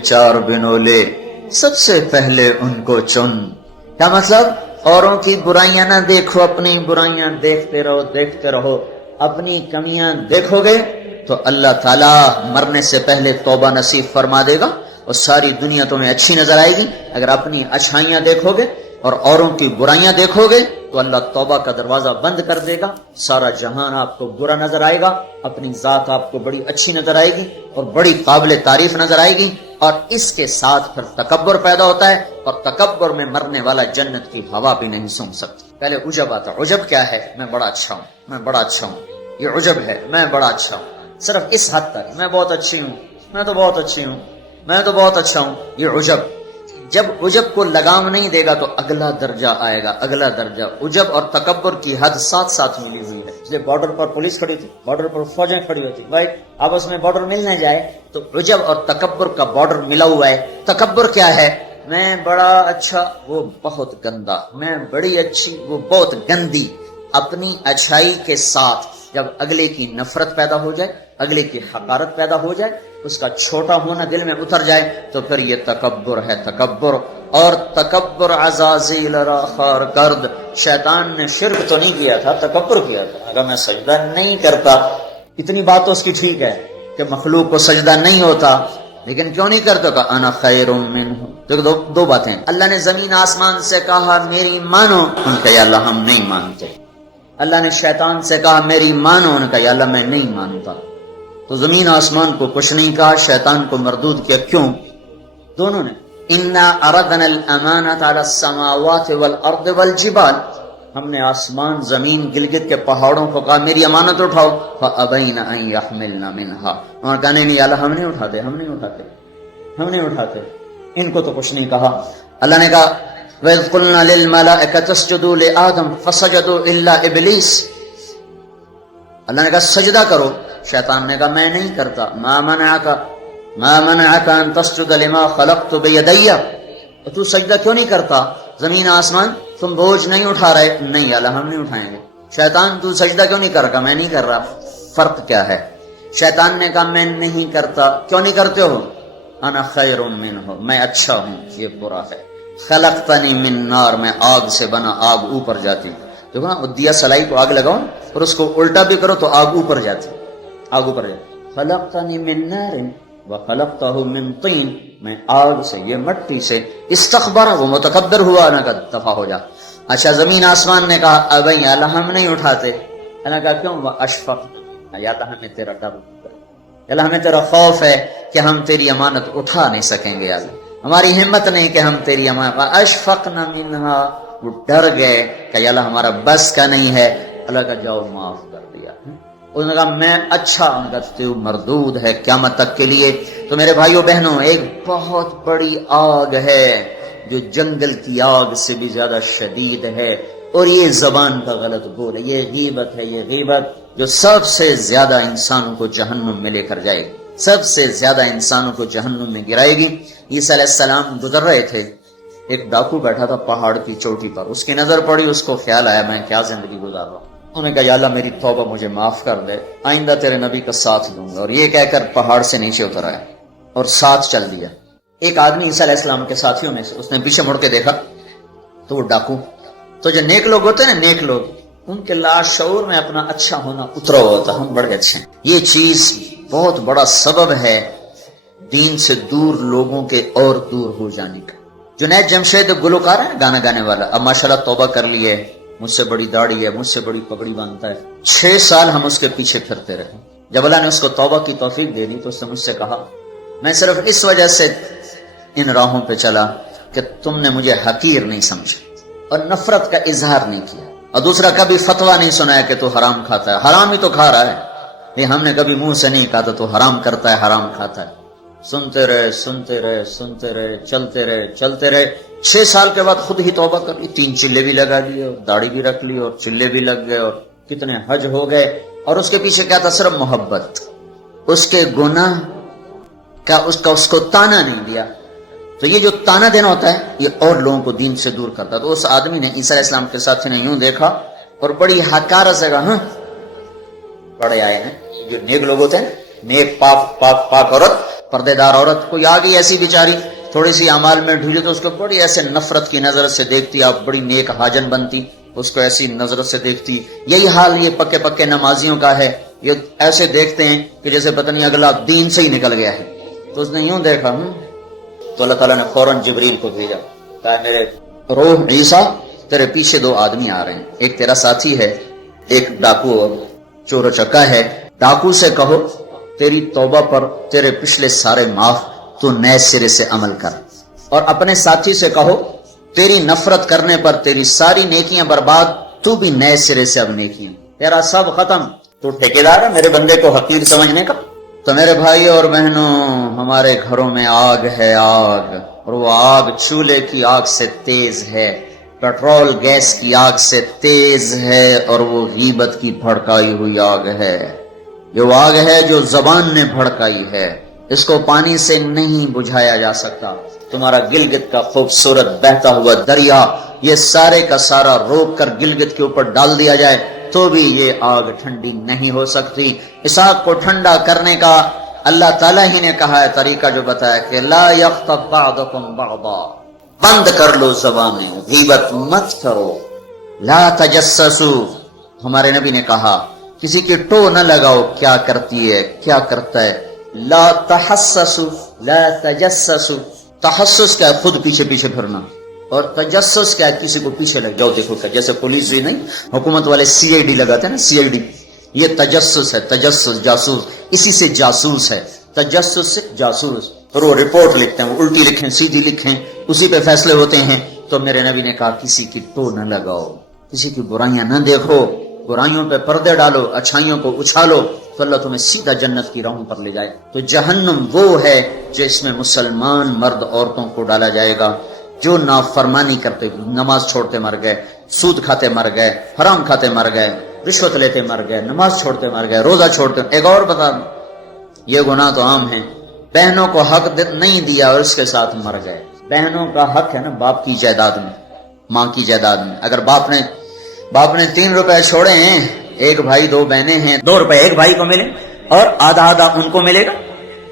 چار بنولے سب سے پہلے ان کو چن. کیا مطلب؟ اوروں کی برائیاں نہ دیکھو، اپنی برائیاں دیکھتے رہو. اپنی کمیاں دیکھو گے تو اللہ تعالیٰ مرنے سے پہلے توبہ نصیب فرما دے گا اور ساری دنیا تمہیں اچھی نظر آئے گی. اگر اپنی اچھائیاں دیکھو گے اور اوروں کی برائیاں دیکھو گے تو اللہ توبہ کا دروازہ بند کر دے گا. سارا جہان آپ کو برا نظر آئے گا، اپنی ذات آپ کو بڑی اچھی نظر آئے گی اور بڑی قابل تعریف نظر آئے گی. اور اس کے ساتھ پھر تکبر پیدا ہوتا ہے، اور تکبر میں مرنے والا جنت کی ہوا بھی نہیں سونگھ سکتا. پہلے عجب آتا. عجب کیا ہے؟ میں بڑا اچھا ہوں، میں بڑا اچھا ہوں. یہ عجب ہے، میں بڑا اچھا ہوں. صرف اس حد تک میں بہت اچھی ہوں، میں تو بہت اچھی ہوں، میں تو بہت اچھا ہوں. یہ عجب. جب عجب کو لگام نہیں دے گا تو اگلا درجہ آئے گا، اگلا درجہ. عجب اور تکبر کی حد ساتھ ساتھ ملی ہوئی ہے. اس لیے بارڈر پر پولیس کھڑی تھی، بارڈر پر فوجیں کھڑی ہوتی. بھائی آپس میں بارڈر مل نہ جائے تو عجب اور تکبر کا بارڈر ملا ہوا ہے. تکبر کیا ہے؟ میں بڑا اچھا، وہ بہت گندا. میں بڑی اچھی، وہ بہت گندی. اپنی اچھائی کے ساتھ جب اگلے کی نفرت پیدا ہو جائے، اگلے کی حقارت پیدا ہو جائے، اس کا چھوٹا ہونا دل میں اتر جائے تو پھر یہ تکبر ہے. تکبر اور تکبر عزازیل را خار کرد. شیطان نے شرک تو نہیں کیا تھا، تکبر کیا تھا. اگر میں سجدہ نہیں کرتا، اتنی بات تو اس کی ٹھیک ہے کہ مخلوق کو سجدہ نہیں ہوتا، لیکن کیوں نہیں کرتا؟ کہ انا خیر منہ. دو باتیں. اللہ نے زمین آسمان سے کہا میری مانو، ان کا یا اللہ ہم نہیں مانتے. اللہ نے شیطان سے کہا میری مانو، ان کا یا اللہ میں نہیں مانتا. تو زمین آسمان کو کچھ نہیں کہا، شیطان کو مردود کیا. کیوں؟ دونوں نے. انا اردنا الامانۃ علی السماوات والارض والجبال. ہم نے آسمان، زمین، گلگت کے پہاڑوں کو کہا میری امانت اٹھاؤ. فابین ان یحملن منها. اور کہنے نہیں اللہ ہم نہیں اٹھاتے، ہم نہیں اٹھاتے، ہم نہیں اٹھاتے. ان کو تو کچھ نہیں کہا. اللہ نے کہا وَإِذْ قُلْنَا لِلْمَلَائِكَةِ اسْجُدُوا لِآدَمَ فَسَجَدُوا إِلَّا إِبْلِيسَ. اللہ نے کہا سجدہ کرو. شیطان نے کہا میں نہیں کرتا. ما منعك ان تسجد لما خلقت بيدي. تو سجدہ کیوں نہیں کرتا؟ زمین آسمان تم بوجھ نہیں اٹھا رہے. نہیں اللہ ہم نہیں اٹھائیں گے. شیطان تو سجدہ کیوں نہیں کر رہا؟ میں نہیں کر رہا. فرق کیا ہے؟ شیطان نے کہا میں نہیں کرتا. کیوں نہیں کرتے ہو؟ انا خیر منہ، میں اچھا ہوں، یہ برا ہے. خلقتنی من نار، میں آگ سے بنا، آگ اوپر جاتی. دیکھو نا، دیا سلائی کو آگ لگاؤ اور اس کو الٹا بھی کرو تو آگ اوپر جاتی، آگ اوپر جاتی. خلقتنی من نار وخلقتہ من طین، میں آگ سے، یہ مٹی سے. استکبر، وہ متکبر ہوا. نہ کہا دفع ہو جا. اچھا زمین آسمان نے کہا ابھی اللہ ہم نہیں اٹھاتے. اللہ کہا کیوں؟ اشفق، یا اللہ ہمیں تیرا ڈر، اللہ ہمیں تیرا خوف ہے کہ ہم تیری امانت اٹھا نہیں سکیں گے. اللہ ہماری ہمت نہیں کہ ہم تیری امانت. اشفقنا منہا، وہ ڈر گئے کہ اللہ ہمارا بس کا نہیں ہے. اللہ کا جاؤ معاف کر دیا. انہوں نے کہا میں اچھا ہوں، مردود ہے قیامت تک کے لیے. تو میرے بھائیو بہنوں، ایک بہت بڑی آگ ہے جو جنگل کی آگ سے بھی زیادہ شدید ہے، اور یہ زبان کا غلط بول ہے. یہ غیبت ہے، یہ غیبت جو سب سے زیادہ انسانوں کو جہنم میں لے کر جائے گی، سب سے زیادہ انسانوں کو جہنم میں گرائے گی. عیسیٰ علیہ السلام گزر رہے تھے، ایک ڈاکو بیٹھا تھا پہاڑ کی چوٹی پر. اس کی نظر پڑی، اس کو خیال آیا میں کیا زندگی گزار رہا ہوں. انہوں نے کہا یا اللہ میری توبہ مجھے معاف کر دے، آئندہ تیرے نبی کا ساتھ دوں گا. اور یہ کہہ کر پہاڑ سے نیچے اتر آیا اور ساتھ چل دیا. ایک آدمی عیسیٰ علیہ السلام کے ساتھیوں میں سے، اس نے پیچھے مڑ کے دیکھا تو وہ ڈاکو. تو جو نیک لوگ ہوتے ہیں نا، نیک لوگ، ان کے لاشعور میں اپنا اچھا ہونا اترا ہوتا، ہم بڑے اچھے ہیں. یہ چیز بہت بڑا سبب ہے دین سے دور لوگوں کے اور دور ہو جانے کا. جنید جمشید گلوکار ہے، گانا گانے والا، اب ماشاءاللہ توبہ کر لی ہے، مجھ سے بڑی داڑھی ہے، مجھ سے بڑی پگڑی باندھتا ہے. 6 سال ہم اس کے پیچھے پھرتے رہے. جب اللہ نے اس کو توبہ کی توفیق دے دی تو اس نے مجھ سے کہا میں صرف اس وجہ سے ان راہوں پہ چلا کہ تم نے مجھے حقیر نہیں سمجھا اور نفرت کا اظہار نہیں کیا. اور دوسرا، کبھی فتویٰ نہیں سنایا کہ تو حرام کھاتا ہے. حرام ہی تو کھا رہا ہے، لیکن ہم نے کبھی منہ سے نہیں کہا تو حرام کرتا ہے، حرام کھاتا ہے. سنتے رہے، سنتے رہے، سنتے رہے، چلتے رہے، چلتے رہے. 6 سال کے بعد خود ہی توبہ کر لی. 3 چلے بھی لگا لیے اور داڑھی بھی رکھ لی اور چلے بھی لگ گئے اور کتنے حج ہو گئے. اور اس کے پیچھے کیا تھا؟ صرف محبت. اس کے گناہ کا اس کو تانا نہیں دیا. تو یہ جو تانا دینا ہوتا ہے یہ اور لوگوں کو دین سے دور کرتا. تو اس آدمی نے، عیسیٰ علیہ السلام کے ساتھی نے یوں دیکھا اور بڑی حقارت سے کہا بڑے آئے ہیں جو نیک لوگ ہوتے ہیں، نیک پاک عورت، پردے دار عورت کوئی آ گئی ایسی بیچاری تھوڑی سی اعمال میں ڈھیلی تو اس کو بڑی ایسے نفرت کی نظر سے دیکھتی، آپ بڑی نیک حاجن بنتی، اس کو ایسی نظر سے دیکھتی. یہی حال یہ پکے پکے نمازیوں کا ہے. یہ ایسے دیکھتے ہیں کہ جیسے پتہ نہیں اگلا دین سے ہی نکل گیا ہے. تو اس نے یوں دیکھا تو اللہ تعالیٰ نے فوراً جبریل کو بھیجا، کہا میرے روح عیسیٰ تیرے پیچھے دو آدمی آ رہے ہیں، ایک تیرا ساتھی ہے، ایک ڈاکو اور چور و چکا ہے. ڈاکو سے کہو تیری توبہ پر تیرے پچھلے سارے معاف، تو نئے سرے سے عمل کر. اور اپنے ساتھی سے کہو تیری نفرت کرنے پر تیری ساری نیکیاں برباد، تو بھی نئے سرے سے اب نیکیاں، تیرا سب ختم. تو ٹھیکیدار ہے میرے بندے کو حقیر سمجھنے کا. تو میرے بھائی اور بہنوں، ہمارے گھروں میں آگ ہے، آگ، اور وہ آگ چولہے کی آگ سے تیز ہے، پیٹرول گیس کی آگ سے تیز ہے، اور وہ غیبت کی بھڑکائی ہوئی آگ ہے. یہ وہ آگ ہے جو زبان نے بھڑکائی ہے، اس کو پانی سے نہیں بجھایا جا سکتا. تمہارا گلگت کا خوبصورت بہتا ہوا دریا یہ سارے کا سارا روک کر گلگت کے اوپر ڈال دیا جائے تو بھی یہ آگ ٹھنڈی نہیں ہو سکتی. اس آگ کو ٹھنڈا کرنے کا اللہ تعالیٰ ہی نے کہا ہے طریقہ، جو بتایا کہ لا یغتب بعضکم بعضا، بند کر لو زبانیں، غیبت مت کرو. لا تجسسوا، ہمارے نبی نے کہا کسی کی ٹو نہ لگاؤ کیا کرتی ہے کیا کرتا ہے. لا تحسسوا، لا تجسسوا، تحسس کیا ہے؟ خود پیچھے پیچھے پھرنا. اور تجسس کیا ہے؟ کسی کو پیچھے لگ جاؤ. دیکھو کہ جیسے پولیس بھی نہیں، حکومت والے سی آئی ڈی لگاتے ہیں نا، سی آئی ڈی، یہ تجسس ہے. تجسس جاسوس، اسی سے جاسوس ہے. تجسس سے جاسوس. اور وہ رپورٹ لکھتے ہیں، وہ الٹی لکھیں سیدھی لکھیں، اسی پہ فیصلے ہوتے ہیں. تو میرے نبی نے کہا کسی کی ٹو نہ لگاؤ، کسی کی برائیاں نہ دیکھو، برائیوں پہ پردے ڈالو، اچھائیوں کو اچھالو، تو اللہ تمہیں سیدھا جنت کی راہوں پر لے جائے. تو جہنم وہ ہے جس میں مسلمان مرد عورتوں کو ڈالا جائے گا جو نافرمانی کرتے، نماز چھوڑتے مر گئے، سود کھاتے مر گئے، حرام کھاتے مر گئے، رشوت لیتے مر گئے، نماز چھوڑتے مر گئے، روزہ چھوڑتے. ایک اور بتا دوں، یہ گناہ تو عام ہے، بہنوں کو حق نہیں دیا اور اس کے ساتھ مر گئے. بہنوں کا حق ہے نا باپ کی جائیداد میں، ماں کی جائیداد میں. اگر باپ نے 3 روپے چھوڑے ہیں، ایک بھائی 2 بہنیں ہیں، 2 روپے ایک بھائی کو ملے اور آدھا آدھا ان کو ملے گا،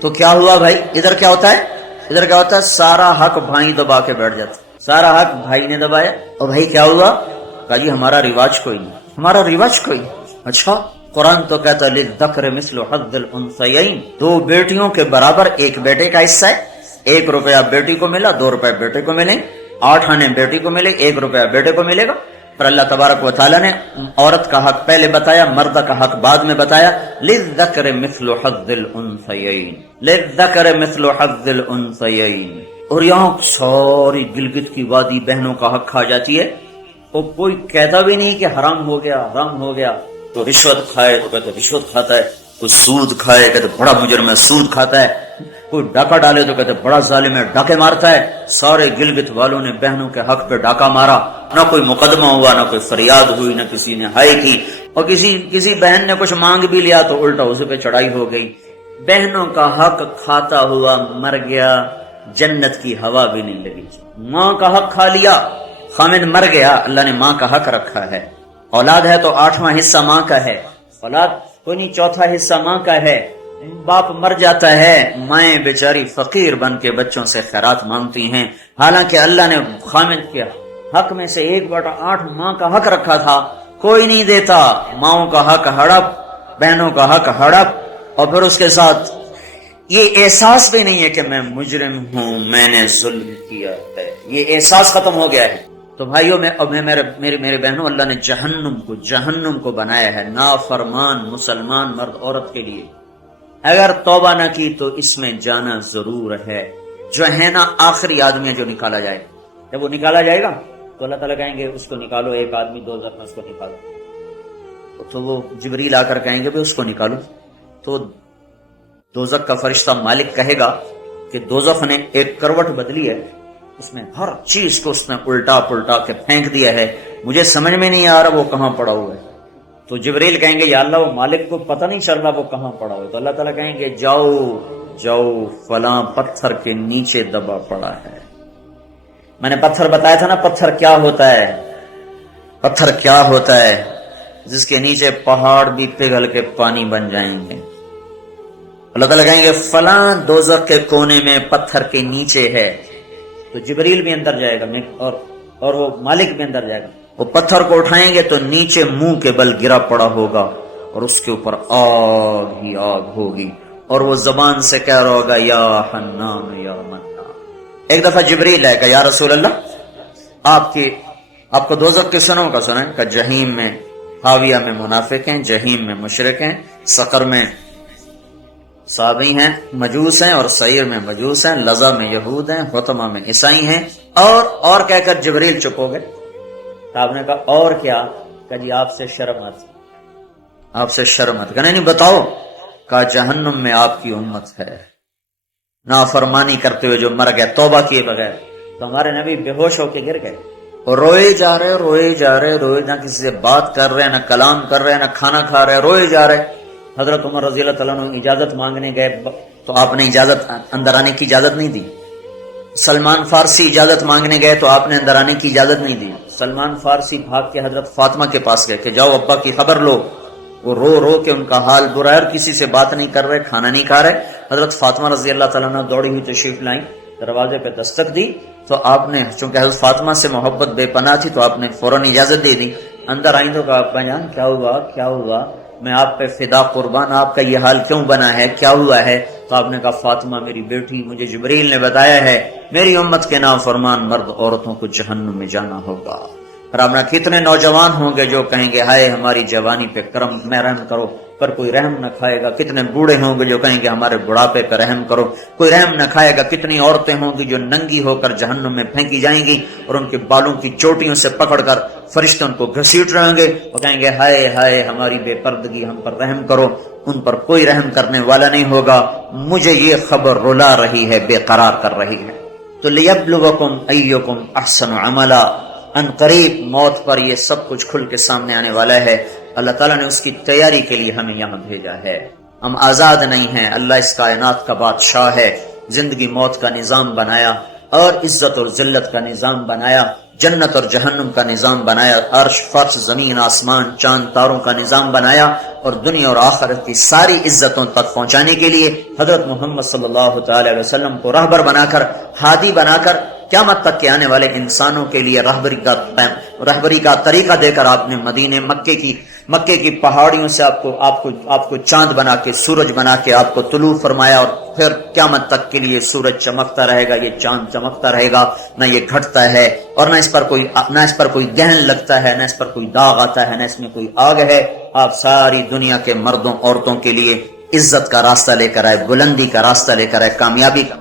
تو کیا ہوا بھائی؟ ادھر کیا ہوتا ہے؟ ادھر کیا ہوتا ہے؟ سارا حق بھائی دبا کے بیٹھ جاتا، سارا حق بھائی نے دبایا. اور بھائی کیا ہوا؟ کہا جی ہمارا رواج کوئی نہیں، ہمارا رواج کوئی نہیں. اچھا، قرآن تو کہتا ہے للذکر مثل حظ الانثیین، 2 بیٹیوں کے برابر ایک بیٹے کا حصہ ہے. 1 روپیہ بیٹی کو ملا، 2 روپے بیٹے کو ملیں، 8 آنے بیٹی کو ملے، 1 روپیہ بیٹے کو ملے گا. پر اللہ تبارک و تعالیٰ نے عورت کا حق پہلے بتایا، مرد کا حق بعد میں بتایا. للذکر مثل حظ الانثیین، للذکر مثل حظ الانثیین. اور یہاں ساری گلگت کی وادی بہنوں کا حق کھا جاتی ہے، اور کوئی کہتا بھی نہیں کہ حرام ہو گیا، حرام ہو گیا. تو رشوت کھائے تو کہتے رشوت کھاتا ہے، کوئی سود کھائے کہتے بڑا مجرم ہے سود کھاتا ہے، کوئی ڈاکہ ڈالے تو کہتے بڑا ظالم ہے ڈاکے مارتا ہے. سارے گلگت والوں نے بہنوں کے حق پہ ڈاکہ مارا، نہ کوئی مقدمہ ہوا، نہ کوئی فریاد ہوئی، نہ کسی نے ہائے کی. اور کسی بہن نے کچھ مانگ بھی لیا تو الٹا اس پہ چڑھائی ہو گئی. بہنوں کا حق کھاتا ہوا مر گیا، جنت کی ہوا بھی نہیں لگی. ماں کا حق کھا لیا، خامد مر گیا، اللہ نے ماں کا حق رکھا ہے. اولاد ہے تو 8واں حصہ ماں کا ہے، اولاد کوئی نہیں 4تھا حصہ ماں کا ہے. باپ مر جاتا ہے، مائیں بیچاری فقیر بن کے بچوں سے خیرات مانگتی ہیں، حالانکہ اللہ نے خامد کے حق میں سے 1/8 ماں کا حق رکھا تھا، کوئی نہیں دیتا. ماؤں کا حق ہڑپ، بہنوں کا حق ہڑپ، اور پھر اس کے ساتھ یہ احساس بھی نہیں ہے کہ میں مجرم ہوں، میں نے ظلم کیا ہے، یہ احساس ختم ہو گیا ہے. تو بھائیوں میرے بہنوں، اللہ نے جہنم کو بنایا ہے نافرمان مسلمان مرد عورت کے لیے. اگر توبہ نہ کی تو اس میں جانا ضرور ہے. جو ہے نا آخری آدمی ہے جو نکالا جائے، جب وہ نکالا جائے گا تو اللہ تعالیٰ کہیں گے اس کو نکالو، ایک آدمی دوزخ میں اس کو نکالو. تو وہ جبریل آ کر کہیں گے بھی اس کو نکالو. تو دوزخ کا فرشتہ مالک کہے گا کہ دوزخ نے ایک کروٹ بدلی ہے، اس میں ہر چیز کو اس نے الٹا پلٹا کے پھینک دیا ہے، مجھے سمجھ میں نہیں آ رہا وہ کہاں پڑا ہوا ہے. تو جبریل کہیں گے یا اللہ وہ مالک کو پتہ نہیں چل رہا وہ کہاں پڑا ہوا ہے. تو اللہ تعالیٰ کہیں گے جاؤ فلاں پتھر کے نیچے دبا پڑا ہے. میں نے پتھر بتایا تھا نا، پتھر کیا ہوتا ہے، پتھر کیا ہوتا ہے جس کے نیچے پہاڑ بھی پگھل کے پانی بن جائیں گے. اللہ تعالیٰ کہیں گے فلاں دوزخ کے کونے میں پتھر کے نیچے ہے، تو جبریل بھی اندر جائے گا اور وہ مالک بھی اندر جائے گا، وہ پتھر کو اٹھائیں گے تو نیچے منہ کے بل گرا پڑا ہوگا اور اس کے اوپر آگ ہی آگ ہوگی، اور وہ زبان سے کہہ رہا ہوگا یا حنان یا منان۔ ایک دفعہ جبریل آئے گا، یا رسول اللہ آپ کو دوزخ کے سنوں کا سنیں کہ جہیم میں حاویہ میں منافق ہیں، جہیم میں مشرک ہیں، سقر میں صابی ہیں، مجوس ہیں، اور سعیر میں مجوس ہیں، لظہ میں یہود ہیں، حطمہ میں عیسائی ہیں، اور کہہ کر جبریل چپ ہو گئے۔ تو آپ نے کہا اور کیا؟ کہ جی آپ سے شرم آتی، کہنے نہیں بتاؤ، کہا جہنم میں آپ کی امت ہے، نافرمانی کرتے ہوئے جو مر گئے توبہ کیے بغیر۔ تو ہمارے نبی بے ہوش ہو کے گر گئے اور روئے جا رہے، نہ کسی سے بات کر رہے، نہ کلام کر رہے، نہ کھانا کھا رہے، روئے جا رہے۔ حضرت عمر رضی اللہ تعالیٰ عنہ اجازت مانگنے گئے تو آپ نے اندر آنے کی اجازت نہیں دی۔ سلمان فارسی اجازت مانگنے گئے تو آپ نے اندر آنے کی اجازت نہیں دی۔ سلمان فارسی بھاگ کے حضرت فاطمہ کے پاس گئے کہ جاؤ ابا کی خبر لو، وہ رو کے ان کا حال برا ہے اور کسی سے بات نہیں کر رہے، کھانا نہیں کھا رہے۔ حضرت فاطمہ رضی اللہ تعالیٰ عنہ دوڑی ہوئی تشریف لائیں، دروازے پہ دستک دی تو آپ نے، چونکہ حضرت فاطمہ سے محبت بے پناہ تھی، تو آپ نے فوراً اجازت دے دی۔ اندر آئیں تو کہا ابا جان کیا ہوا، میں آپ پہ فدا قربان، آپ کا یہ حال کیوں بنا ہے، کیا ہوا ہے؟ تو آپ نے کہا فاطمہ میری بیٹی، مجھے جبریل نے بتایا ہے میری امت کے نافرمان مرد عورتوں کو جہنم میں جانا ہوگا۔ اور آپ نے کتنے نوجوان ہوں گے جو کہیں گے ہائے ہماری جوانی پہ کرم میں رحم کرو، پر کوئی رحم نہ کھائے گا۔ کتنے بوڑھے ہوں گے جو کہیں گے ہمارے بڑھاپے پہ رحم کرو، کوئی رحم نہ کھائے گا۔ کتنی عورتیں ہوں گی جو ننگی ہو کر جہنم میں پھینکی جائیں گی اور ان کے بالوں کی چوٹیوں سے پکڑ کر فرشتے ان کو گھسیٹ رہیں گے اور کہیں گے ہائے ہائے ہماری بے پردگی، ہم پر رحم کرو۔ ان پر کوئی رحم کرنے والا نہیں ہوگا۔ مجھے یہ خبر رلا رہی ہے، بے قرار کر رہی ہے۔ تو لیبلوکم ایکم احسن عملا، ان قریب موت پر یہ سب کچھ کھل کے سامنے آنے والا ہے۔ اللہ تعالیٰ نے اس کی تیاری کے لیے ہمیں یہاں بھیجا ہے۔ ہم آزاد نہیں ہیں، اللہ اس کائنات کا بادشاہ ہے، زندگی موت کا نظام بنایا اور عزت اور ذلت کا نظام بنایا، جنت اور جہنم کا نظام بنایا، عرش فرش زمین آسمان چاند تاروں کا نظام بنایا، اور دنیا اور آخرت کی ساری عزتوں تک پہنچانے کے لیے حضرت محمد صلی اللہ تعالی علیہ وسلم کو راہبر بنا کر، ہادی بنا کر، قیامت تک کے آنے والے انسانوں کے لیے رہبری کا طریقہ دے کر آپ نے مدینے مکے کی پہاڑیوں سے آپ کو چاند بنا کے، سورج بنا کے آپ کو طلوع فرمایا، اور پھر قیامت تک کے لیے سورج چمکتا رہے گا، یہ چاند چمکتا رہے گا، نہ یہ گھٹتا ہے، اور نہ اس پر کوئی گہن لگتا ہے، نہ اس پر کوئی داغ آتا ہے، نہ اس میں کوئی آگ ہے۔ آپ ساری دنیا کے مردوں عورتوں کے لیے عزت کا راستہ لے کر آئے، بلندی کا راستہ لے کر آئے، کامیابی کا